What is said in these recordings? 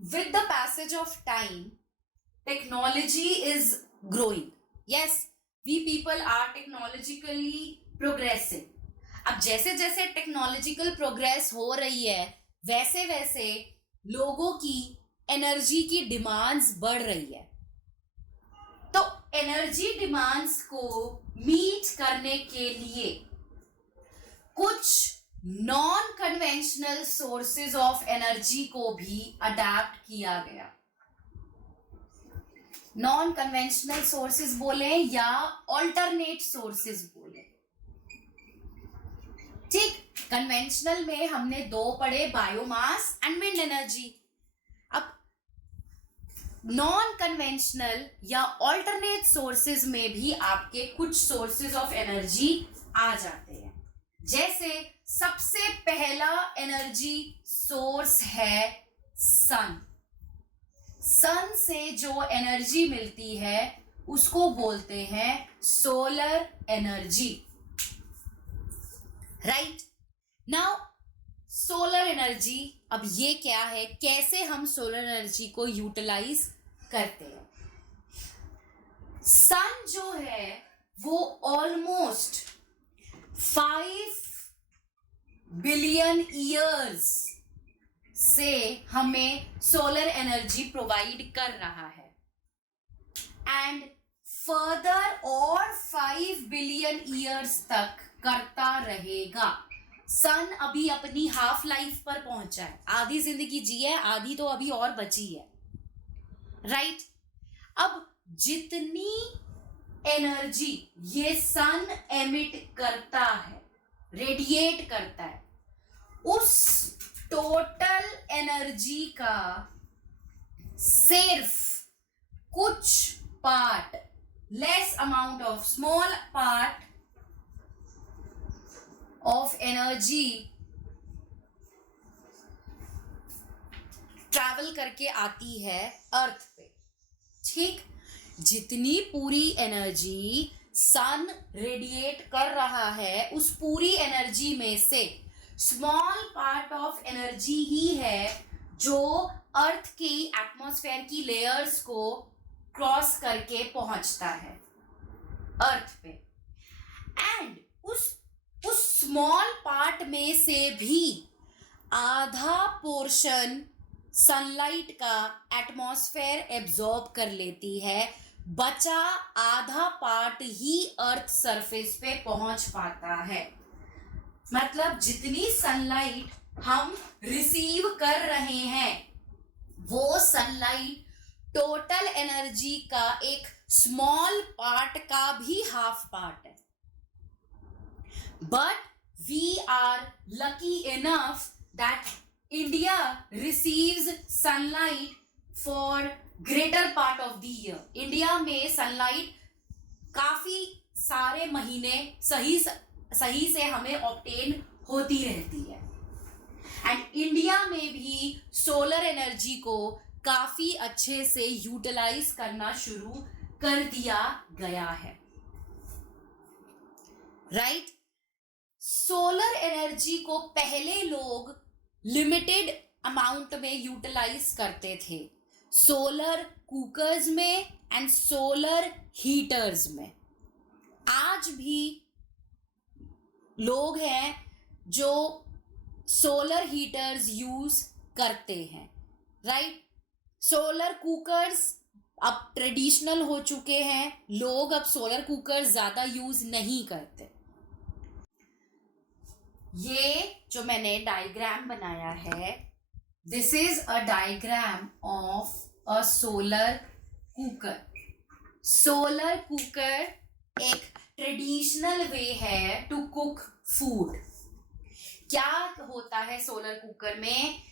with the passage of time, technology is growing. Yes, we people are technologically progressing. अब जैसे जैसे technological progress हो रही है वैसे वैसे लोगों की एनर्जी की डिमांड्स बढ़ रही है. तो एनर्जी डिमांड्स को मीट करने के लिए कुछ non conventional sources of energy को भी अडेप्ट किया गया. नॉन कन्वेंशनल सोर्सेज बोले या ऑल्टरनेट सोर्सेज बोले. ठीक, कन्वेंशनल में हमने दो पढ़े, बायोमास एंड विंड एनर्जी. अब नॉन कन्वेंशनल या ऑल्टरनेट सोर्सेज में भी आपके कुछ सोर्सेज ऑफ एनर्जी आ जाते हैं. जैसे सबसे पहला एनर्जी सोर्स है सन. सन से जो एनर्जी मिलती है उसको बोलते हैं solar energy. Right now solar energy, अब ये क्या है, कैसे हम सोलर एनर्जी को यूटिलाइज करते हैं. सन जो है वो ऑलमोस्ट 5 बिलियन ईयर्स से हमें सोलर एनर्जी प्रोवाइड कर रहा है एंड फर्दर और 5 बिलियन ईयर्स तक करता रहेगा. सन अभी अपनी हाफ लाइफ पर पहुंचा है, आधी जिंदगी जी है, आधी तो अभी और बची है. राइट, अब जितनी एनर्जी ये सन एमिट करता है, रेडिएट करता है, उस टोटल एनर्जी का सिर्फ कुछ part, less amount of, small part of energy travel करके आती है अर्थ पे. ठीक, जितनी पूरी एनर्जी सन रेडिएट कर रहा है उस पूरी एनर्जी में से स्मॉल पार्ट ऑफ एनर्जी ही है जो अर्थ की एटमॉस्फेयर की लेयर्स को क्रॉस करके पहुंचता है अर्थ पे. एंड उस स्मॉल पार्ट में से भी आधा पोर्शन सनलाइट का एटमॉस्फेयर एब्जॉर्ब कर लेती है, बचा आधा पार्ट ही अर्थ सरफेस पे पहुंच पाता है. मतलब जितनी सनलाइट हम रिसीव कर रहे हैं वो सनलाइट टोटल एनर्जी का एक स्मॉल पार्ट का भी हाफ पार्ट है. But we are lucky enough that India receives sunlight for greater part of the year. India में सनलाइट काफी सारे महीने सही से हमें ऑब्टेन होती रहती है. एंड इंडिया में भी सोलर एनर्जी को काफी अच्छे से यूटिलाइज करना शुरू कर दिया गया है. राइट, सोलर एनर्जी को पहले लोग लिमिटेड अमाउंट में यूटिलाइज करते थे, सोलर कुकर्स में एंड सोलर हीटर्स में. आज भी लोग हैं जो सोलर हीटर्स यूज करते हैं. राइट, सोलर कुकर्स अब ट्रेडिशनल हो चुके हैं, लोग अब सोलर कुकर्स ज्यादा यूज नहीं करते. ये जो मैंने डायग्राम बनाया है, this is a diagram of a solar cooker. Solar cooker एक ट्रेडिशनल वे है टू कुक फूड. क्या होता है सोलर कुकर में,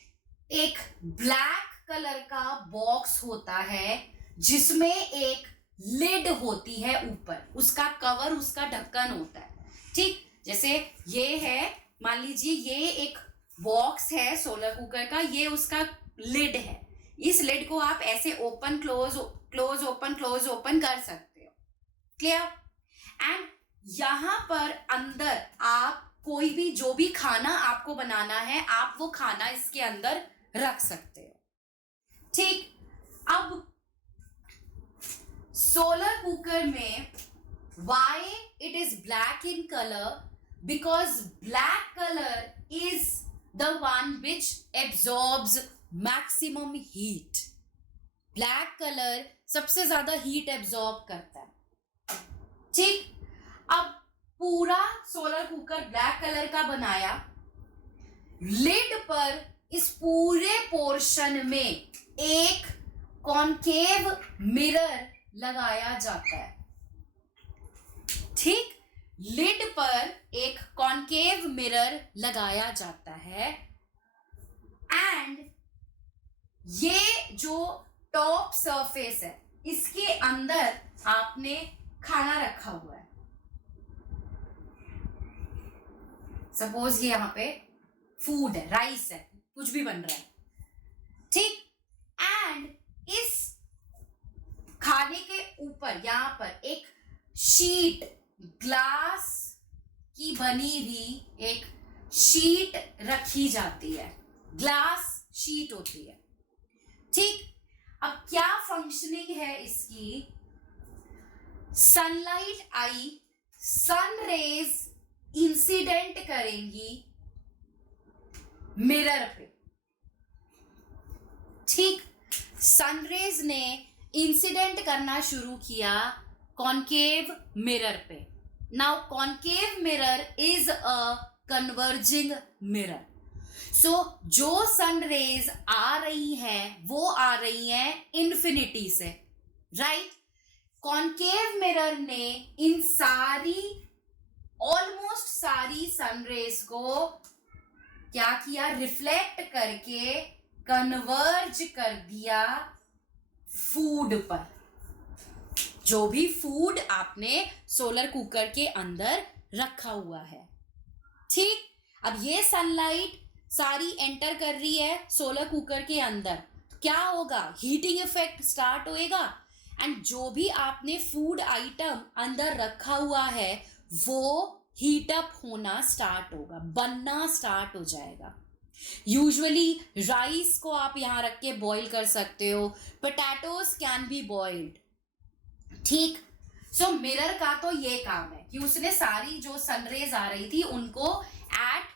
एक ब्लैक कलर का बॉक्स होता है जिसमें एक लिड होती है ऊपर, उसका कवर, उसका ढक्कन होता है. ठीक, जैसे ये है, मान लीजिए ये एक बॉक्स है सोलर कुकर का, ये उसका लिड है. इस लिड को आप ऐसे open close close open close open कर सकते हो. क्लियर? एंड यहां पर अंदर आप कोई भी, जो भी खाना आपको बनाना है, आप वो खाना इसके अंदर रख सकते हो. ठीक, अब सोलर कुकर में why it is black in color? Because black color is the one which absorbs maximum heat. Black colour सबसे ज्यादा हीट एब्जॉर्ब करता है। ठीक, अब पूरा सोलर कुकर ब्लैक कलर का बनाया, लिड पर इस पूरे पोर्शन में एक कॉनकेव मिरर लगाया जाता है। ठीक, लिड पर एक कॉनकेव मिरर लगाया जाता है एंड ये जो टॉप सरफेस है इसके अंदर आपने खाना रखा हुआ है। सपोज ये यहां पे फूड है, राइस है, कुछ भी बन रहा है। ठीक, एंड इस खाने के ऊपर यहां पर एक शीट, ग्लास की बनी हुई एक शीट रखी जाती है, ग्लास शीट होती है। ठीक, अब क्या फंक्शनिंग है इसकी? सनलाइट आई, सन रेज इंसिडेंट करेंगी मिरर पे। ठीक, सनरेज ने इंसिडेंट करना शुरू किया कॉनकेव मिरर पे। Now concave mirror is a converging mirror. So जो सन रेज आ रही हैं वो आ रही हैं इन्फिनिटी से, राइट? कॉनकेव मिरर ने इन सारी, ऑलमोस्ट सारी सन रेज को क्या किया? रिफ्लेक्ट करके कन्वर्ज कर दिया फूड पर। जो भी फूड आपने सोलर कुकर के अंदर रखा हुआ है। ठीक, अब ये सनलाइट सारी एंटर कर रही है सोलर कुकर के अंदर, क्या होगा? हीटिंग इफेक्ट स्टार्ट होएगा एंड जो भी आपने फूड आइटम अंदर रखा हुआ है वो हीट अप होना स्टार्ट होगा, बनना स्टार्ट हो जाएगा। यूजुअली राइस को आप यहां रख के बॉईल कर सकते हो, पोटैटोज कैन बी बॉइल्ड। ठीक, सो मिरर का तो ये काम है कि उसने सारी जो सनरेज आ रही थी उनको एट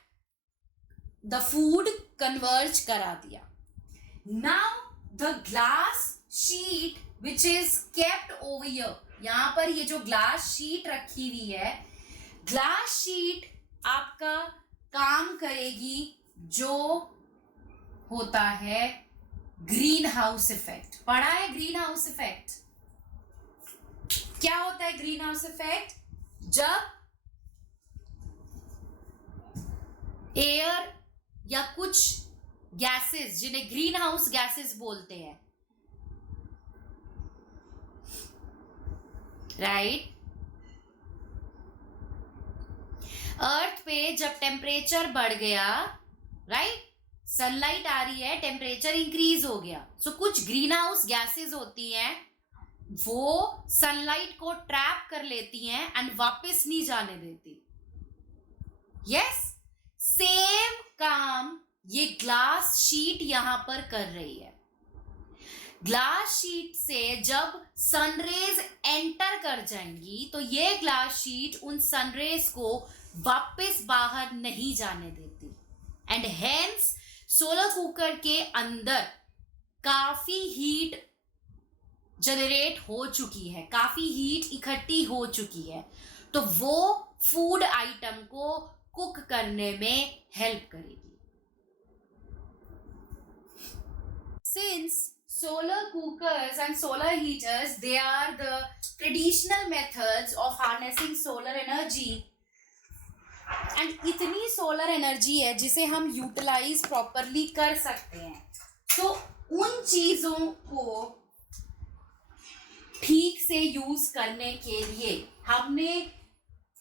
द फूड कन्वर्ज करा दिया। Now the glass sheet which is kept over here, यहां पर ये जो ग्लास शीट रखी हुई है, ग्लास शीट आपका काम करेगी जो होता है ग्रीन हाउस इफेक्ट। पढ़ा है ग्रीन हाउस इफेक्ट? क्या होता है ग्रीन हाउस इफेक्ट? जब एयर या कुछ गैसेस, जिन्हें ग्रीन हाउस गैसेस बोलते हैं, राइट? अर्थ पे जब टेम्परेचर बढ़ गया, राइट, सनलाइट आ रही है, टेम्परेचर इंक्रीज हो गया, सो कुछ ग्रीन हाउस गैसेस होती हैं वो सनलाइट को ट्रैप कर लेती हैं एंड वापस नहीं जाने देती। यस, सेम काम ये ग्लास शीट यहां पर कर रही है। ग्लास शीट से जब सनरेज एंटर कर जाएंगी तो ये ग्लास शीट उन सनरेज को वापस बाहर नहीं जाने देती एंड हेंस सोलर कुकर के अंदर काफी हीट जनरेट हो चुकी है, काफी हीट इकट्ठी हो चुकी है, तो वो फूड आइटम को कुक करने में हेल्प करेगी। Since solar cookers and solar heaters, they are the traditional methods of harnessing solar energy, and इतनी सोलर एनर्जी है जिसे हम यूटिलाइज प्रॉपरली कर सकते हैं, तो उन चीजों को ठीक से यूज करने के लिए हमने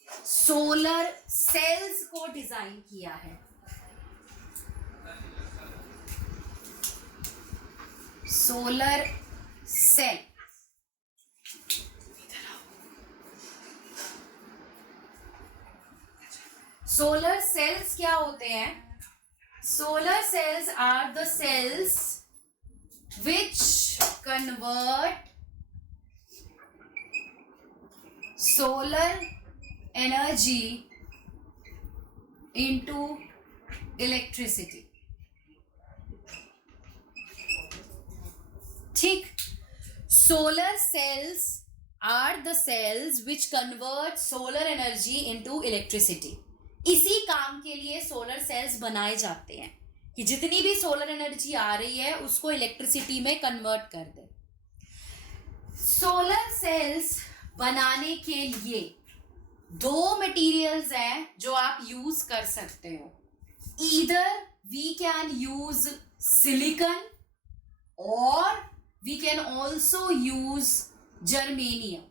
सोलर सेल्स को डिजाइन किया है। सोलर सेल, सोलर सेल्स क्या होते हैं? Solar cells are the cells which convert solar energy into electricity. ठीक, solar cells are the cells which convert solar energy into electricity. इसी काम के लिए सोलर सेल्स बनाए जाते हैं कि जितनी भी सोलर एनर्जी आ रही है उसको इलेक्ट्रिसिटी में कन्वर्ट कर दे. सोलर सेल्स बनाने के लिए दो मटेरियल्स हैं जो आप यूज कर सकते हो. Either we can use silicon और we can also use germanium.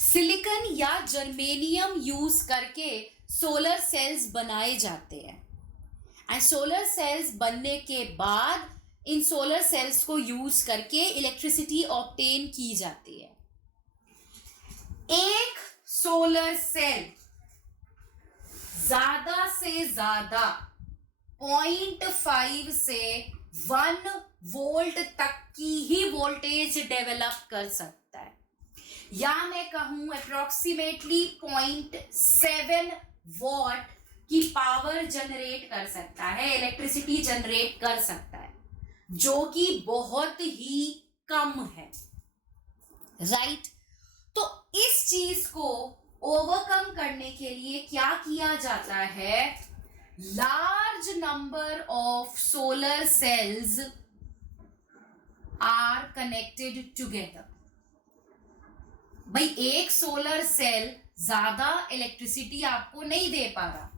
Silicon या जर्मेनियम यूज करके सोलर सेल्स बनाए जाते हैं. एंड सोलर सेल्स बनने के बाद इन सोलर सेल्स को यूज करके इलेक्ट्रिसिटी ऑब्टेन की जाती है. एक सोलर सेल ज्यादा से ज्यादा 0.5 से 1 वोल्ट तक की ही वोल्टेज डेवलप कर सकता है, या मैं कहूं अप्रोक्सीमेटली 0.7 वॉट की पावर जनरेट कर सकता है, इलेक्ट्रिसिटी जनरेट कर सकता है, जो कि बहुत ही कम है. राइट. तो इस चीज को ओवरकम करने के लिए क्या किया जाता है, large number of solar cells are connected together. भाई एक सोलर सेल ज्यादा इलेक्ट्रिसिटी आपको नहीं दे पा रहा,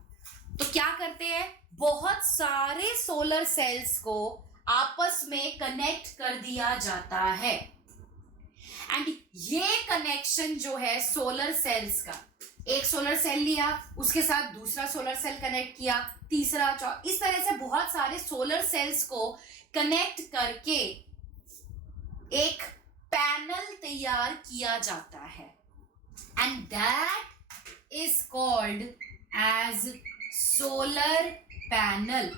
तो क्या करते हैं, बहुत सारे सोलर सेल्स को आपस में कनेक्ट कर दिया जाता है. एंड ये कनेक्शन जो है सोलर सेल्स का, एक सोलर सेल लिया, उसके साथ दूसरा सोलर सेल कनेक्ट किया, तीसरा, चौथा, इस तरह से बहुत सारे सोलर सेल्स को कनेक्ट करके एक पैनल तैयार किया जाता है. And that is called as solar panel.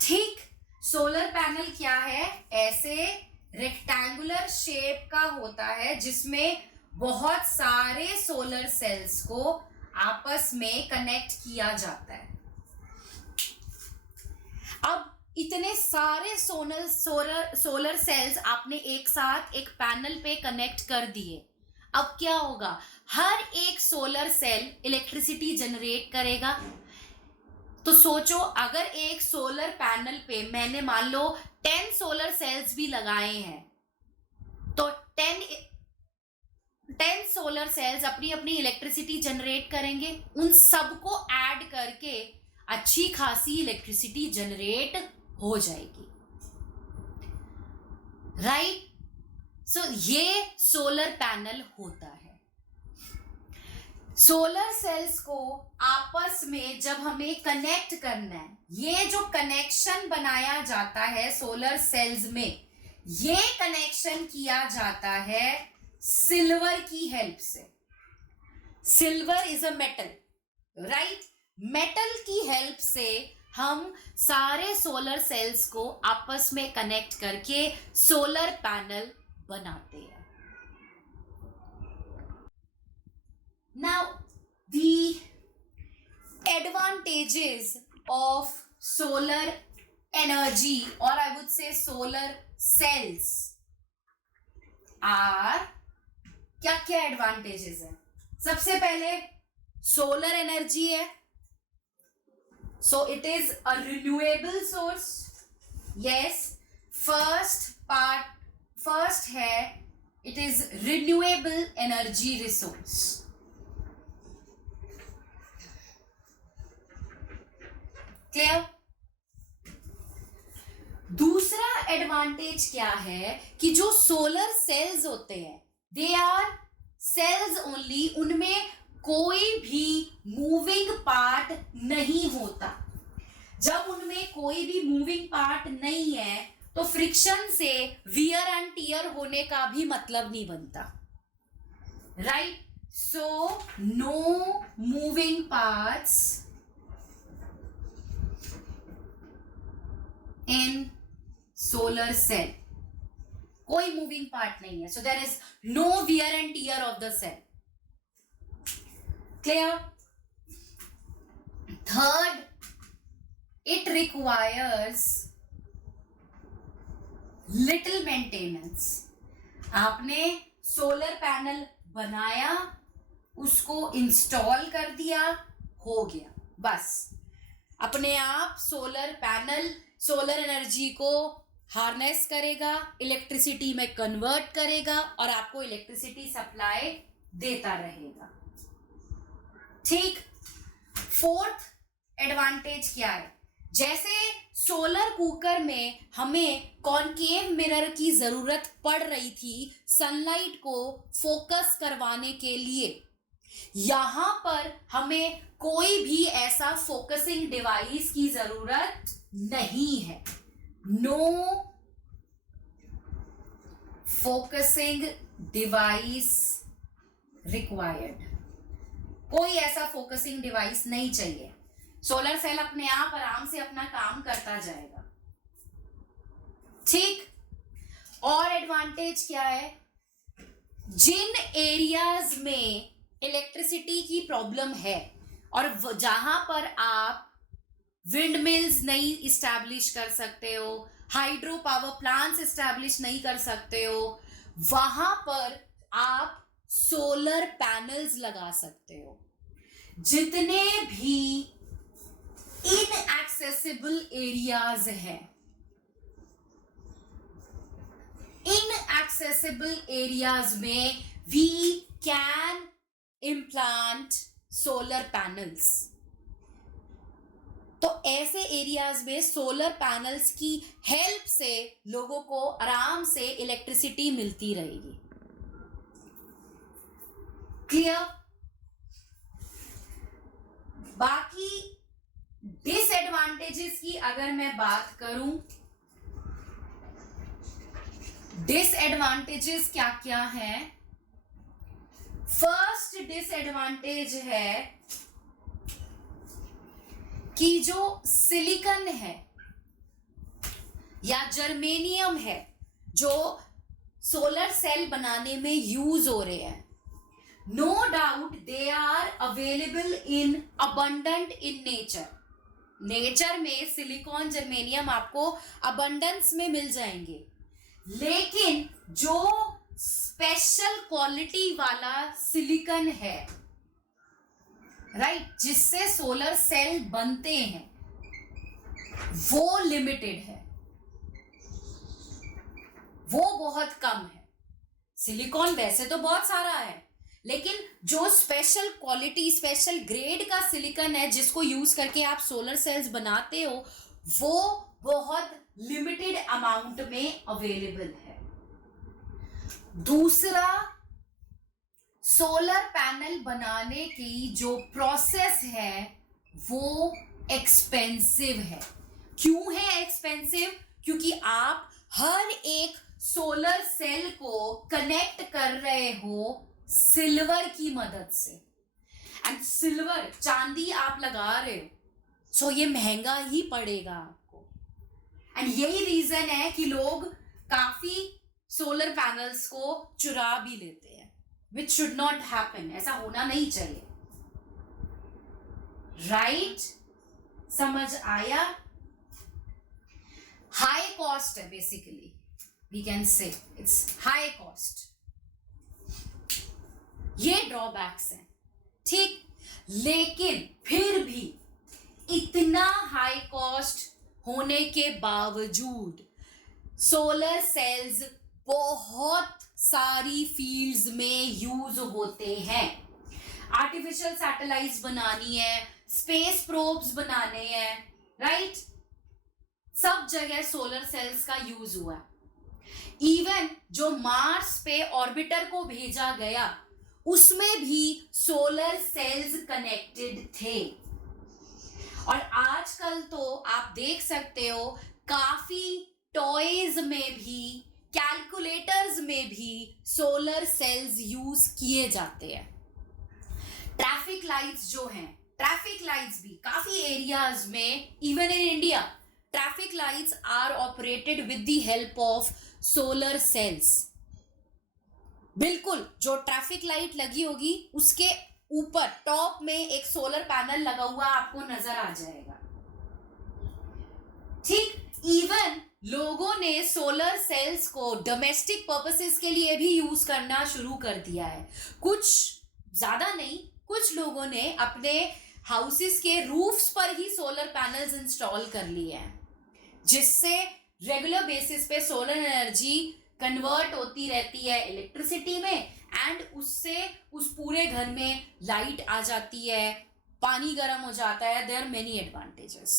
ठीक, सोलर पैनल क्या है, ऐसे रेक्टेंगुलर शेप का होता है जिसमें बहुत सारे सोलर सेल्स को आपस में कनेक्ट किया जाता है. अब इतने सारे सोलर सेल्स आपने एक साथ एक पैनल पे कनेक्ट कर दिए. अब क्या होगा, हर एक सोलर सेल इलेक्ट्रिसिटी जनरेट करेगा. तो सोचो, अगर एक सोलर पैनल पे मैंने मान लो 10 सोलर सेल्स भी लगाए हैं, तो 10 सोलर सेल्स अपनी अपनी इलेक्ट्रिसिटी जनरेट करेंगे. उन सबको ऐड करके अच्छी खासी इलेक्ट्रिसिटी जनरेट हो जाएगी. राइट. सो ये सोलर पैनल होता है. सोलर सेल्स को आपस में जब हमें कनेक्ट करना है, ये जो कनेक्शन बनाया जाता है सोलर सेल्स में, ये कनेक्शन किया जाता है सिल्वर की हेल्प से. Silver is a metal. Right. Metal की हेल्प से हम सारे सोलर सेल्स को आपस में कनेक्ट करके सोलर पैनल बनाते हैं. Now, the advantages of solar energy, or I would say solar cells, are क्या क्या एडवांटेजेस है. सबसे पहले सोलर एनर्जी है, so it is a renewable source. Yes, first है it is renewable energy resource. Clear. दूसरा एडवांटेज क्या है कि जो सोलर सेल्स होते हैं, दे आर सेल्स ओनली, उनमें कोई भी मूविंग पार्ट नहीं होता. जब उनमें कोई भी मूविंग पार्ट नहीं है तो फ्रिक्शन से वियर एंड टियर होने का भी मतलब नहीं बनता. Right. So no moving parts in solar cell, कोई मूविंग पार्ट नहीं है, so there is no wear and tear of the cell. Clear? Third, it requires little maintenance. आपने सोलर पैनल बनाया, उसको इंस्टॉल कर दिया, हो गया, बस. अपने आप सोलर पैनल सोलर एनर्जी को हार्नेस करेगा, इलेक्ट्रिसिटी में कन्वर्ट करेगा और आपको इलेक्ट्रिसिटी सप्लाई देता रहेगा. ठीक. फोर्थ एडवांटेज क्या है? जैसे सोलर कुकर में हमें कॉनकेव मिरर की जरूरत पड़ रही थी सनलाइट को फोकस करवाने के लिए, यहां पर हमें कोई भी ऐसा फोकसिंग डिवाइस की जरूरत नहीं है. No focusing device required. कोई ऐसा फोकसिंग डिवाइस नहीं चाहिए. सोलर सेल अपने आप आराम से अपना काम करता जाएगा. ठीक. और एडवांटेज क्या है? जिन एरियाज में इलेक्ट्रिसिटी की प्रॉब्लम है और जहां पर आप विंड मिल्स नहीं इस्टेब्लिश कर सकते हो, हाइड्रो पावर प्लांट्स इस्टेब्लिश नहीं कर सकते हो, वहां पर आप सोलर पैनल्स लगा सकते हो. जितने भी इनएक्सेसिबल एरियाज हैं, इनएक्सेसिबल एरियाज में we can implant solar panels. तो ऐसे एरियाज में सोलर पैनल्स की हेल्प से लोगों को आराम से इलेक्ट्रिसिटी मिलती रहेगी. क्लियर? बाकी डिसएडवांटेजेस की अगर मैं बात करूं, डिसएडवांटेजेस क्या क्या हैं? फर्स्ट डिसएडवांटेज है कि जो सिलिकॉन है या जर्मेनियम है जो सोलर सेल बनाने में यूज हो रहे हैं, no doubt they are available in abundant in nature. Nature में सिलिकॉन जर्मेनियम आपको अबंडेंस में मिल जाएंगे, लेकिन जो स्पेशल क्वालिटी वाला सिलिकॉन है, राइट, जिससे सोलर सेल बनते हैं, वो लिमिटेड है, वो बहुत कम है. सिलिकॉन वैसे तो बहुत सारा है, लेकिन जो स्पेशल क्वालिटी स्पेशल ग्रेड का सिलिकॉन है जिसको यूज करके आप सोलर सेल्स बनाते हो, वो बहुत लिमिटेड अमाउंट में अवेलेबल है. दूसरा, सोलर पैनल बनाने की जो प्रोसेस है वो एक्सपेंसिव है. क्यों है एक्सपेंसिव? क्योंकि आप हर एक सोलर सेल को कनेक्ट कर रहे हो सिल्वर की मदद से, एंड सिल्वर, चांदी आप लगा रहे हो, सो ये महंगा ही पड़ेगा आपको. एंड यही रीजन है कि लोग काफी सोलर पैनल्स को चुरा भी लेते हैं, विच शुड नॉट हैपन. ऐसा होना नहीं चाहिए. राइट? समझ आया? हाई कॉस्ट है basically, we can say it's high cost. ये ड्रॉबैक्स हैं. ठीक. लेकिन फिर भी इतना हाई कॉस्ट होने के बावजूद सोलर सेल्स बहुत सारी फील्ड्स में यूज होते हैं. आर्टिफिशियल सैटेलाइट्स बनानी है, स्पेस प्रोब्स बनाने हैं, राइट, सब जगह सोलर सेल्स का यूज हुआ. इवन जो मार्स पे ऑर्बिटर को भेजा गया उसमें भी सोलर सेल्स कनेक्टेड थे. और आजकल तो आप देख सकते हो काफी टॉयज में भी, कैलकुलेटर्स में भी सोलर सेल्स यूज किए जाते हैं. ट्रैफिक लाइट्स जो हैं, ट्रैफिक लाइट्स भी काफी एरियाज में, even in India, traffic lights are operated with the help of solar cells. बिल्कुल, जो ट्रैफिक लाइट लगी होगी उसके ऊपर टॉप में एक सोलर पैनल लगा हुआ आपको नजर आ जाएगा. ठीक, इवन लोगों ने सोलर सेल्स को डोमेस्टिक पर्पसेस के लिए भी यूज करना शुरू कर दिया है. कुछ, ज्यादा नहीं, कुछ लोगों ने अपने हाउसेस के रूफ्स पर ही सोलर पैनल्स इंस्टॉल कर लिए हैं, जिससे रेगुलर बेसिस पे सोलर एनर्जी कन्वर्ट होती रहती है इलेक्ट्रिसिटी में, एंड उससे उस पूरे घर में लाइट आ जाती है, पानी गर्म हो जाता है. There are many advantages.